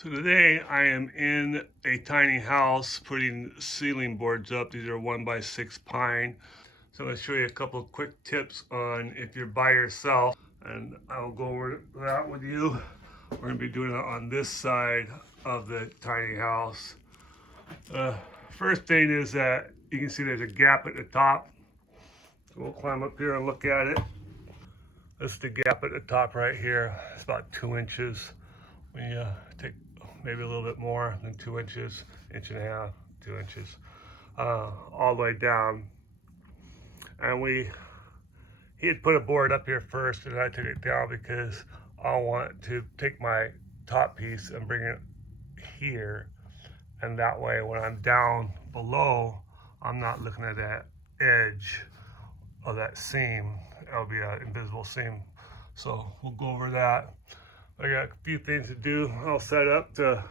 So today I am in a tiny house putting ceiling boards up. These are 1x6 pine. So I'm going to show you a couple of quick tips on if you're by yourself, and I'll go over that with you. We're going to be doing it on this side of the tiny house. First thing is that you can see there's a gap at the top. So we'll climb up here and look at it. This is the gap at the top right here. It's about 2 inches. We take maybe a little bit more than 2 inches, inch and a half, 2 inches, all the way down. And he had put a board up here first, and I took it down because I want to take my top piece and bring it here, and that way when I'm down below, I'm not looking at that edge of that seam. It'll be an invisible seam. So we'll go over that. I got a few things to do. I'll set up to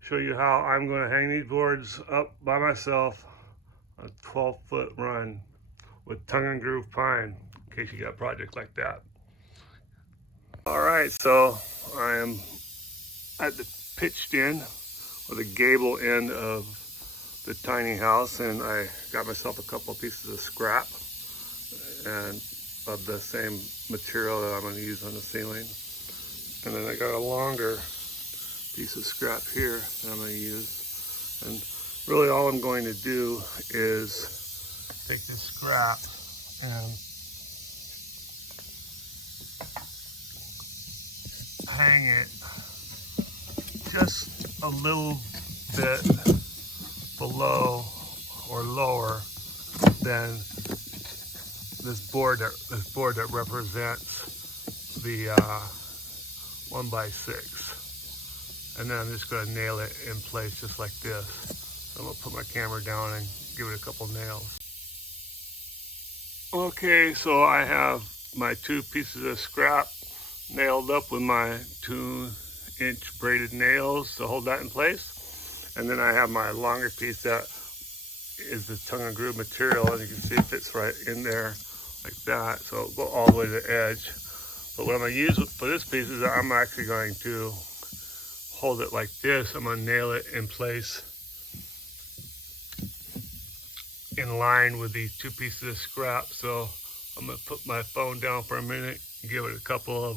show you how I'm going to hang these boards up by myself on a 12-foot run with tongue and groove pine, in case you got a project like that. All right, so I am at the pitched in or the gable end of the tiny house, and I got myself a couple of pieces of scrap and of the same material that I'm going to use on the ceiling. And then I got a longer piece of scrap here that I'm going to use. And really all I'm going to do is take this scrap and hang it just a little bit below or lower than this board that represents the 1x6, and then I'm just going to nail it in place just like this. I'm going to put my camera down and give it a couple nails. Okay, so I have my 2 pieces of scrap nailed up with my 2-inch braided nails to hold that in place, and then I have my longer piece that is the tongue and groove material, and you can see it fits right in there like that, so it'll go all the way to the edge. But what I'm going to use for this piece is that I'm actually going to hold it like this. I'm going to nail it in place in line with these 2 pieces of scrap. So I'm going to put my phone down for a minute, give it a couple of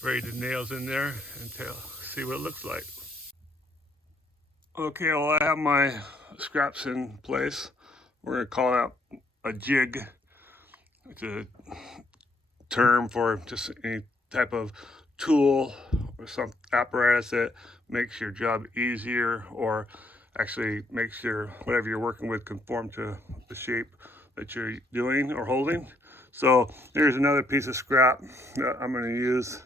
braided nails in there, and see what it looks like. Okay, well, I have my scraps in place. We're going to call that a jig. It's a term for just any type of tool or some apparatus that makes your job easier, or actually makes your whatever you're working with conform to the shape that you're doing or holding. So here's another piece of scrap that I'm going to use.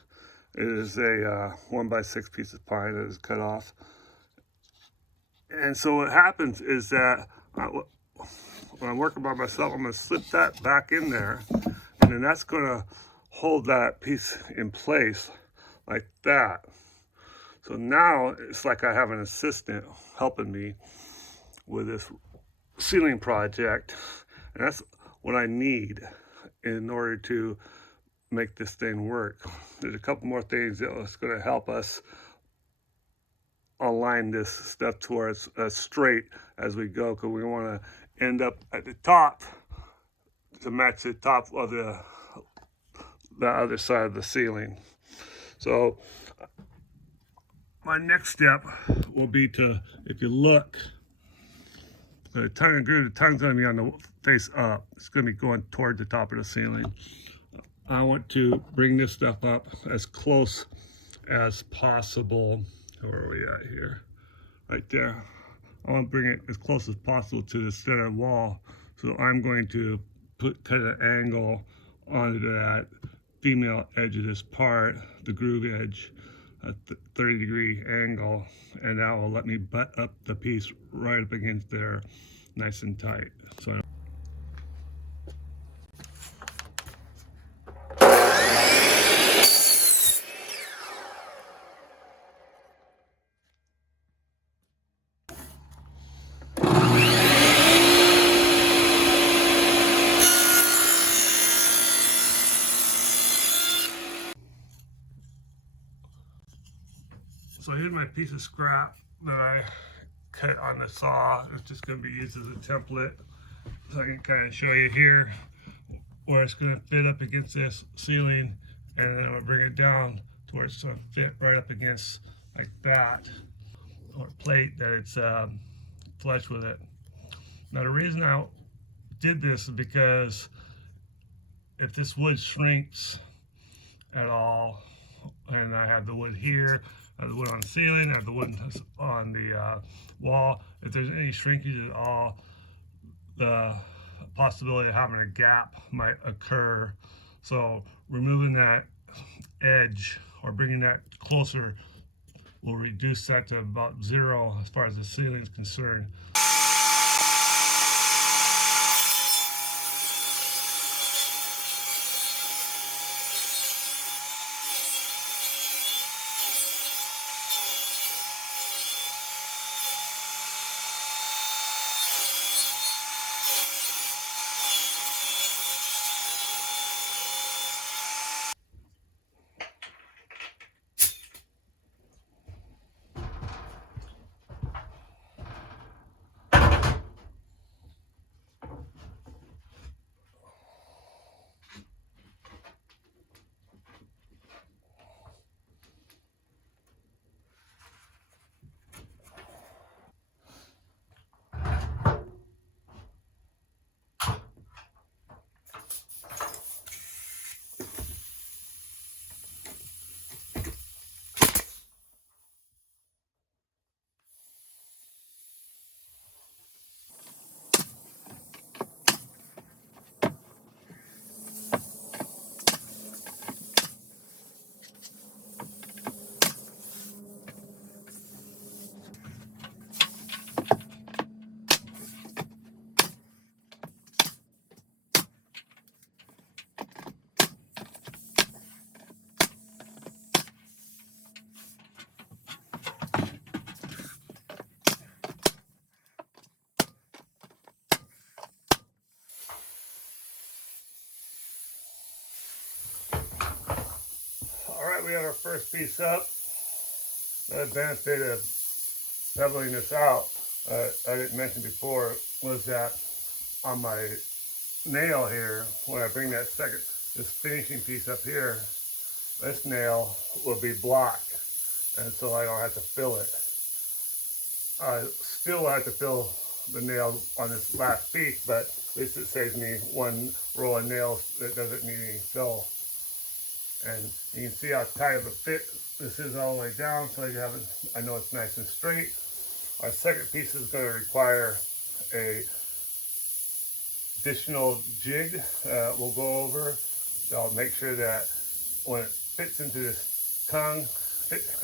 It is a 1x6 piece of pine that is cut off. And so what happens is that when I'm working by myself, I'm going to slip that back in there, and then that's going to hold that piece in place like that. So now it's like I have an assistant helping me with this ceiling project, and that's what I need in order to make this thing work. There's a couple more things that's going to help us align this stuff towards straight as we go, because we want to end up at the top to match the top of the other side of the ceiling. So my next step will be to, if you look, the tongue and groove, the tongue's going to be on the face up. It's going to be going toward the top of the ceiling. I want to bring this stuff up as close as possible. Where are we at here? Right there. I want to bring it as close as possible to the center wall. So I'm going to cut an angle onto that female edge of this part, the groove edge, at the 30-degree angle, and that will let me butt up the piece right up against there, nice and tight. So So here's my piece of scrap that I cut on the saw. It's just going to be used as a template. So I can kind of show you here where it's going to fit up against this ceiling, and then I'm going to bring it down to where it's going to fit right up against like that, or plate that it's flush with it. Now the reason I did this is because if this wood shrinks at all, and I have the wood here, I have the wood on the ceiling, I have the wood on the wall, if there's any shrinkage at all, the possibility of having a gap might occur. So removing that edge or bringing that closer will reduce that to about 0 as far as the ceiling is concerned. Alright, we have our first piece up. The benefit of leveling this out, I didn't mention before, was that on my nail here, when I bring that this finishing piece up here, this nail will be blocked, and so I don't have to fill it. I still have to fill the nail on this last piece, but at least it saves me one row of nails that doesn't need any fill. And you can see how tight of a fit this is all the way down, so you have it, I know it's nice and straight. Our second piece is going to require a additional jig we'll go over. I'll make sure that when it fits into this tongue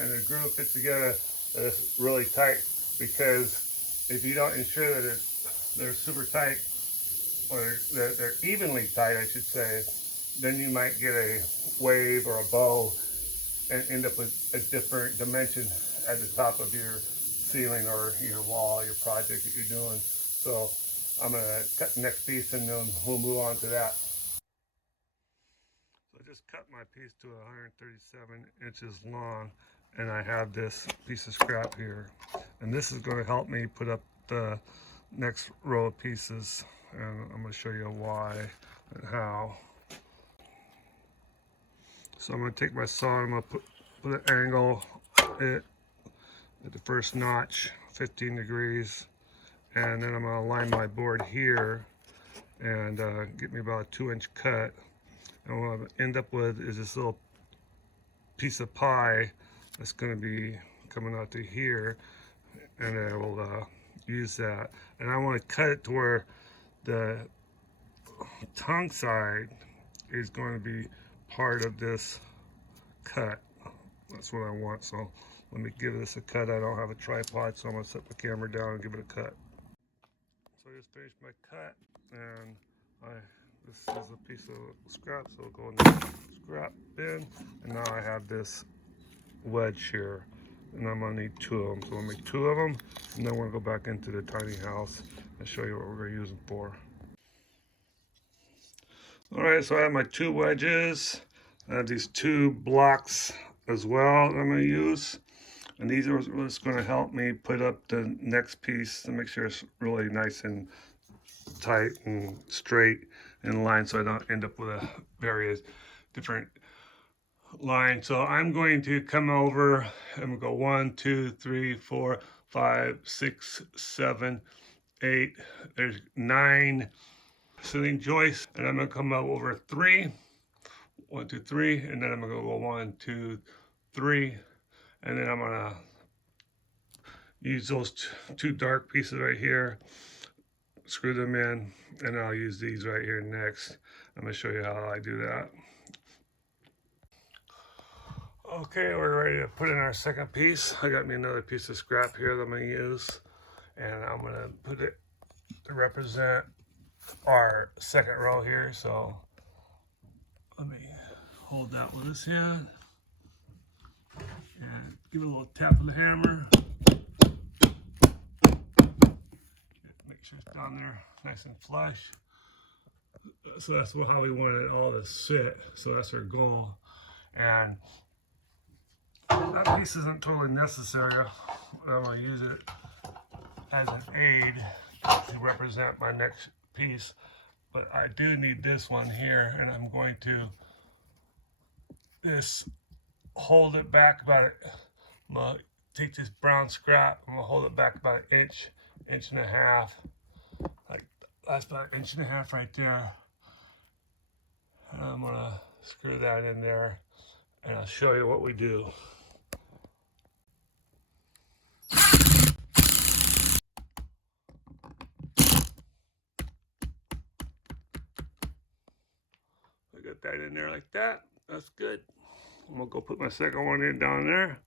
and the groove fits together, that it's really tight, because if you don't ensure that they're super tight, or they're evenly tight, I should say, then you might get a wave or a bow and end up with a different dimension at the top of your ceiling or your wall, your project that you're doing. So I'm going to cut the next piece and then we'll move on to that. So I just cut my piece to 137 inches long, and I have this piece of scrap here. And this is going to help me put up the next row of pieces, and I'm going to show you why and how. So I'm going to take my saw, I'm going to put an angle at the first notch, 15 degrees, and then I'm going to line my board here and get me about a 2-inch cut. And what I'll end up with is this little piece of pie that's going to be coming out to here, and I will use that. And I want to cut it to where the tongue side is going to be part of this cut. That's what I want. So let me give this a cut. I don't have a tripod, so I'm going to set the camera down and give it a cut. So I just finished my cut, and this is a piece of scrap, so it'll go in the scrap bin. And now I have this wedge here, and I'm going to need 2 of them. So I'll make 2 of them, and then we'll go back into the tiny house and show you what we're going to use them for. Alright, so I have my 2 wedges. I have these 2 blocks as well that I'm going to use. And these are what's going to help me put up the next piece to make sure it's really nice and tight and straight in line, so I don't end up with a various different line. So I'm going to come over and go 1, 2, 3, 4, 5, 6, 7, 8. There's 9 ceiling joists, and I'm going to come over 3. 1, 2, 3, and then I'm going to go 1, 2, 3, and then I'm going to use those two dark pieces right here, screw them in, and I'll use these right here next. I'm going to show you how I do that. Okay, we're ready to put in our second piece. I got me another piece of scrap here that I'm going to use, and I'm going to put it to represent our second row here. So let me hold that with this hand and give it a little tap of the hammer. Make sure it's down there nice and flush. So that's how we want it all to sit. So that's our goal. And that piece isn't totally necessary. I'm going to use it as an aid to represent my next piece. But I do need this one here, and I'm going to just hold it back about I'm going to take this brown scrap, I'm going to hold it back about an inch, inch and a half. Like that's about an inch and a half right there. And I'm going to screw that in there, and I'll show you what we do. I got that in there like that. That's good. I'm gonna go put my second one in down there.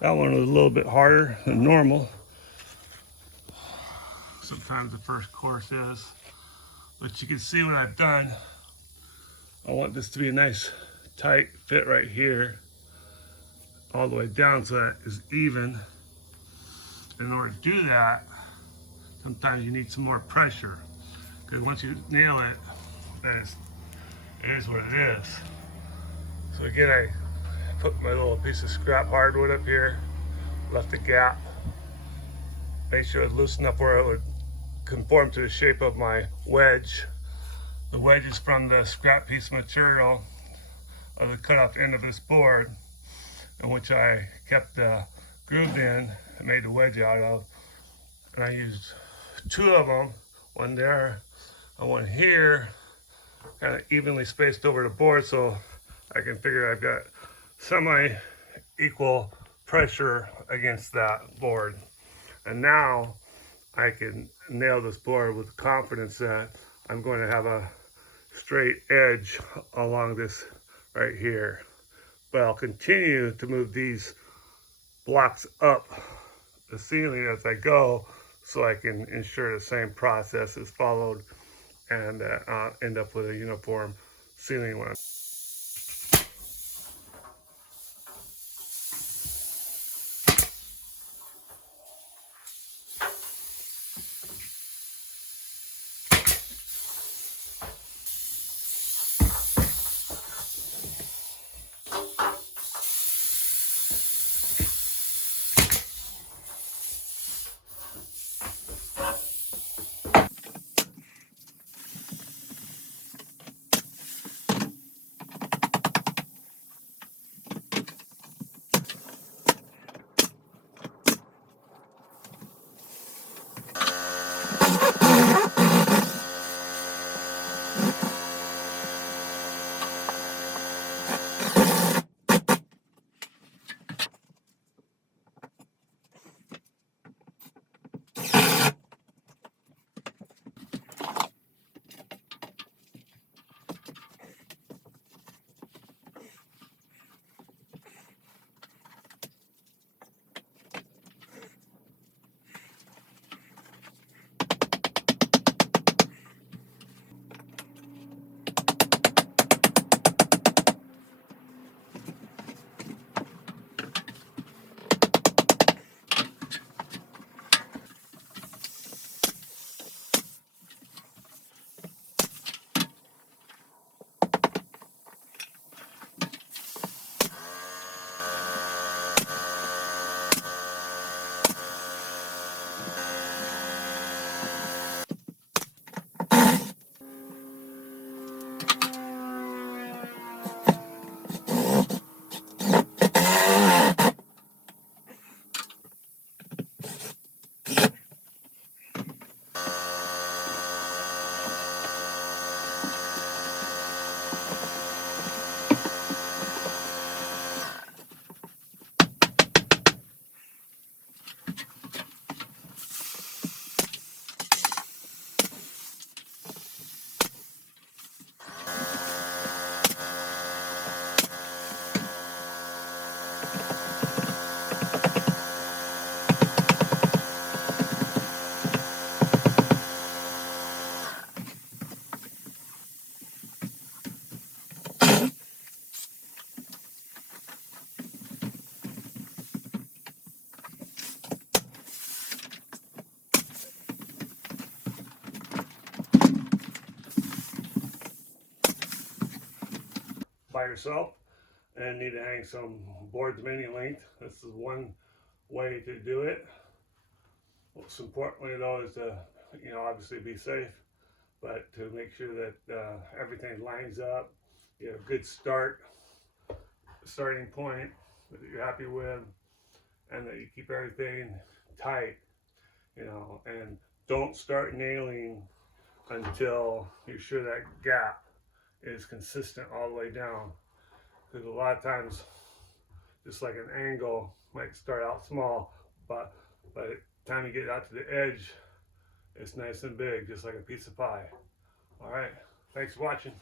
That one was a little bit harder than normal. Sometimes the first course is. But you can see what I've done. I want this to be a nice tight fit right here, all the way down so that is even. In order to do that, sometimes you need some more pressure. Because once you nail it, it is what it is. So again, I put my little piece of scrap hardwood up here, left a gap, made sure it was loose enough where it would conform to the shape of my wedge. The wedge is from the scrap piece of material of the cut off end of this board, in which I kept the groove in and made the wedge out of. And I used 2 of them, one there and one here, kind of evenly spaced over the board, so I can figure I've got semi-equal pressure against that board. And now I can nail this board with confidence that I'm going to have a straight edge along this right here. But I'll continue to move these blocks up the ceiling as I go, so I can ensure the same process is followed and end up with a uniform ceiling one. By yourself and need to hang some boards of any length. This is one way to do it. Most importantly though is to, obviously be safe, but to make sure that everything lines up. You have a good starting point that you're happy with, and that you keep everything tight, and don't start nailing until you're sure that gap is consistent all the way down. Because a lot of times, just like an angle might start out small, but by the time you get out to the edge, it's nice and big, just like a piece of pie. All right, thanks for watching.